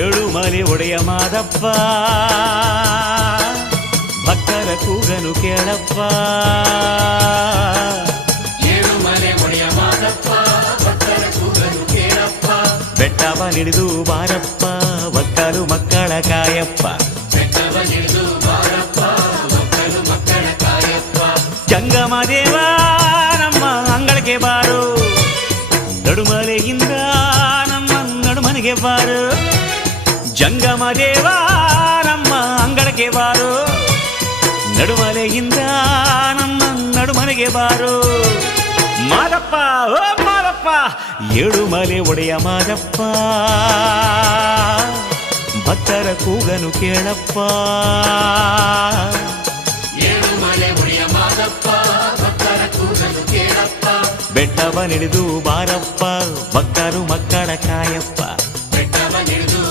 ಏಳು ಮನೆ ಒಡೆಯ ಮಾದಪ್ಪ ಭಕ್ತರ ಕೂಗಲು ಕೇಳಪ್ಪ ಏಳು ಮನೆ ಒಡೆಯ ಮಾದಪ್ಪ ಭಕ್ತರು ಕೂಗಲು ಕೇಳಪ್ಪ ಬೆಟ್ಟವ ಹಿಡಿದು ಬಾರಪ್ಪ ಭಕ್ತರು ಮಕ್ಕಳ ಕಾಯಪ್ಪ ಬೆಟ್ಟು ಬಾರಪ್ಪ ಮಕ್ಕಳ ಕಾಯಪ್ಪ ಜಂಗಮ ದೇವ ನಮ್ಮ ಅಂಗಳಿಗೆ ಬಾರು ನಡುಮಲೆ ಇಂದ್ರ ನಮ್ಮ ನಡುಮನೆಗೆ ಬಾರು ಜಂಗಮ ದೇವ ನಮ್ಮ ಅಂಗಡಕ್ಕೆ ಬಾರು ನಡುಮಲೆಯಿಂದ ನಮ್ಮ ನಡುಮನೆಗೆ ಬಾರು ಮಾದಪ್ಪ ಮಾದಪ್ಪ ಎಡುಮಲೆ ಒಡೆಯ ಮಾದಪ್ಪ ಭತ್ತರ ಕೂಗನು ಕೇಳಪ್ಪ ಬೆಟ್ಟವ ಮಲೆ ಒಡೆಯ ಮಾದಪ್ಪ ಭತ್ತರ ಕೇಳಪ್ಪ ಬಾರಪ್ಪ